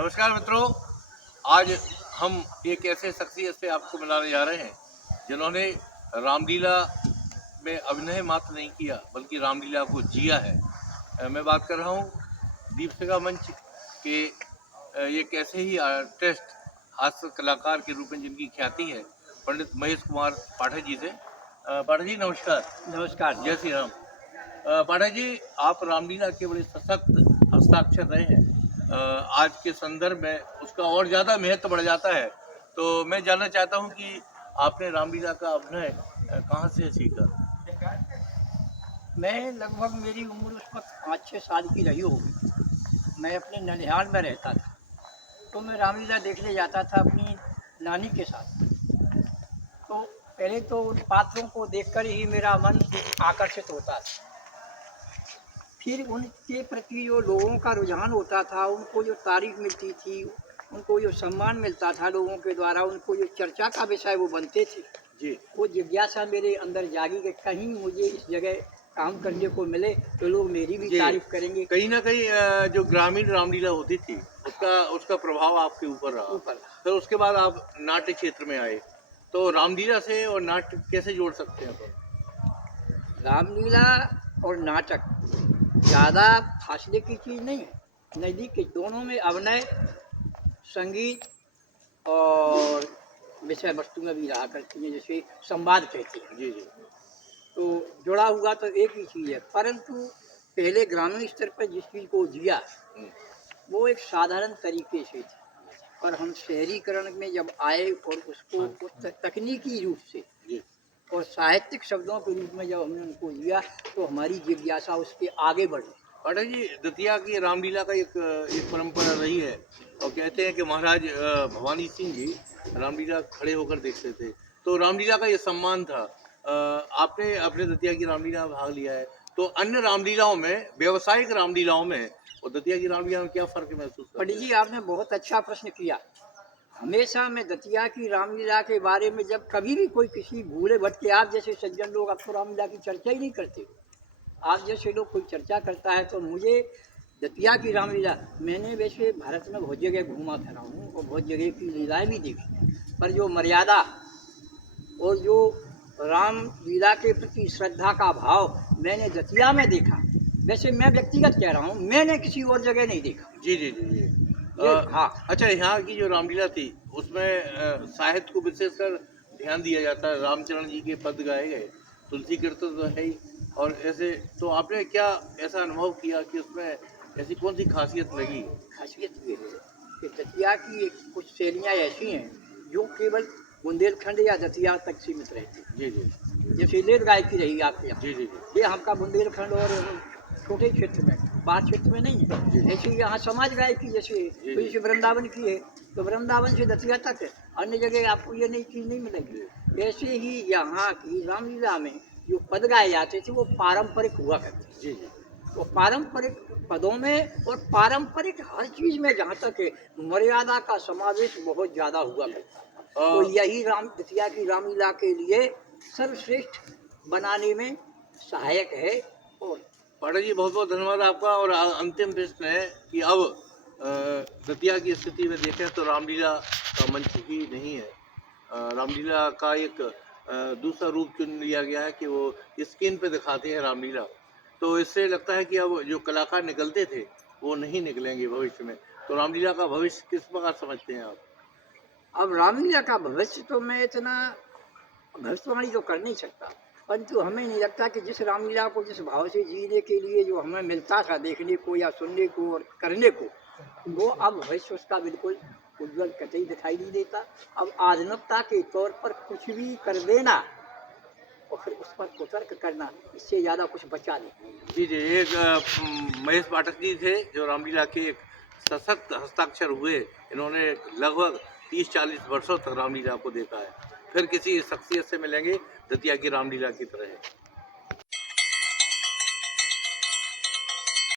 नमस्कार मित्रों। आज हम एक ऐसे शख्सियत से आपको मिलाने जा रहे हैं जिन्होंने रामलीला में अभिनय मात्र नहीं किया बल्कि रामलीला को जिया है। मैं बात कर रहा हूँ दीपशिखा मंच के एक ऐसे ही आर्टिस्ट हास्य कलाकार के रूप में जिनकी ख्याति है, पंडित महेश कुमार पाठक जी से। पाठक जी नमस्कार। नमस्कार। जय श्री राम। पाठक जी, आप रामलीला के बड़े सशक्त हस्ताक्षर रहे हैं। आज के संदर्भ में उसका और ज़्यादा महत्व बढ़ जाता है। तो मैं जानना चाहता हूं कि आपने रामलीला का अभिनय कहाँ से सीखा? मैं लगभग मेरी उम्र उस वक्त 5-6 साल की रही होगी। मैं अपने ननिहाल में रहता था, तो मैं रामलीला देखने जाता था अपनी नानी के साथ। तो पहले तो उन पात्रों को देखकर ही मेरा मन आकर्षित होता था। फिर उनके प्रति जो लोगों का रुझान होता था, उनको जो तारीफ मिलती थी, उनको जो सम्मान मिलता था लोगों के द्वारा, उनको जो चर्चा का विषय वो बनते थे जी। वो जिज्ञासा मेरे अंदर जागी कि कहीं मुझे इस जगह काम करने को मिले तो लोग मेरी भी तारीफ करेंगे। कहीं ना कहीं जो ग्रामीण रामलीला होती थी उसका प्रभाव आपके ऊपर रहा। फिर उसके बाद आप नाट्य क्षेत्र में आए, तो रामलीला से और नाट्य कैसे जोड़ सकते हैं अपन? रामलीला और नाटक ज़्यादा फासले की चीज़ नहीं है, नज़दीक के दोनों में अभिनय, संगीत और विषय वस्तु में भी रहा करती हैं, जैसे संवाद कहते हैं। जी जी। तो जुड़ा हुआ तो एक ही चीज़ है, परंतु पहले ग्रामीण स्तर पर जिस चीज़ को जिया वो एक साधारण तरीके से थी, और हम शहरीकरण में जब आए और उसको उस तकनीकी रूप से और साहित्यिक शब्दों के रूप में जब हमने उनको लिया तो हमारी जिज्ञासा उसके आगे बढ़ी। पाठक जी, दतिया की रामलीला का एक परंपरा रही है और कहते हैं कि महाराज भवानी सिंह जी रामलीला खड़े होकर देखते थे, तो रामलीला का ये सम्मान था। आपने अपने दतिया की रामलीला में भाग लिया है, तो अन्य रामलीलाओं में, व्यावसायिक रामलीलाओं में और दतिया की रामलीला में क्या फर्क महसूस करते हैं? पंडित जी, आपने बहुत अच्छा प्रश्न किया। हमेशा मैं दतिया की रामलीला के बारे में जब कभी भी कोई किसी भूले भटके, आप जैसे सज्जन लोग अब तो रामलीला की चर्चा ही नहीं करते, आप जैसे लोग कोई चर्चा करता है तो मुझे दतिया की रामलीला, मैंने वैसे भारत में बहुत जगह घूमा फिरा हूँ और बहुत जगह की लीलाएँ भी देखी, पर जो मर्यादा और जो राम लीला के प्रति श्रद्धा का भाव मैंने दतिया में देखा, वैसे मैं व्यक्तिगत कह रहा हूँ, मैंने किसी और जगह नहीं देखा। जी जी जी जी। हाँ। अच्छा, यहाँ की जो रामलीला थी उसमें साहित्य को विशेषकर ध्यान दिया जाता है। रामचरण जी के पद गाए गए, तुलसी कीर्तन तो है ही। और ऐसे तो आपने क्या ऐसा अनुभव किया कि उसमें ऐसी कौन सी खासियत लगी? खासियत ये है कि दतिया की कुछ शैलियाँ ऐसी हैं जो केवल बुंदेलखंड या दतिया तक सीमित रहती हैं। जी जी। जैसे लेर गायकी रही आपके यहाँ, जी जी ये हमका बुंदेलखंड और छोटे क्षेत्र में, बाहर क्षेत्र में नहीं है। ऐसे यहाँ समाज गायकी जैसे तो जैसे वृंदावन की है, तो वृंदावन से दतिया तक है, अन्य जगह आपको ये नई चीज़ नहीं मिलेगी। ऐसे ही यहाँ की रामलीला में जो पद गाए जाते थे वो पारंपरिक हुआ करते थे। जी जी। तो पारंपरिक पदों में और पारंपरिक हर चीज़ में जहाँ तक है मर्यादा का समावेश बहुत ज़्यादा हुआ करता था। तो यही दतिया की रामलीला के लिए सर्वश्रेष्ठ बनाने में सहायक है। और पाठक जी, बहुत बहुत धन्यवाद आपका। और अंतिम प्रश्न है कि अब दतिया की स्थिति में देखें तो रामलीला का मंच ही नहीं है। रामलीला का एक दूसरा रूप चुन लिया गया है कि वो स्क्रीन पे दिखाते हैं रामलीला। तो इससे लगता है कि अब जो कलाकार निकलते थे वो नहीं निकलेंगे भविष्य में। तो रामलीला का भविष्य किस प्रकार समझते हैं आप? अब रामलीला का भविष्य तो मैं इतना भविष्यवाणी तो कर नहीं सकता, परंतु हमें नहीं लगता कि जिस रामलीला को जिस भाव से जीने के लिए जो हमें मिलता था देखने को या सुनने को और करने को, वो अब भविष्य उसका बिल्कुल उज्ज्वल कतई दिखाई नहीं देता। अब आधुनिकता के तौर पर कुछ भी कर देना और फिर उस पर कुतर्क करना, इससे ज़्यादा कुछ बचा नहीं। जी जी। एक महेश पाठक जी थे जो रामलीला के एक सशक्त हस्ताक्षर हुए। इन्होंने लगभग 30-40 वर्षों तक रामलीला को देखा है। फिर किसी शख्सियत से मिलेंगे दतिया की रामलीला की तरह।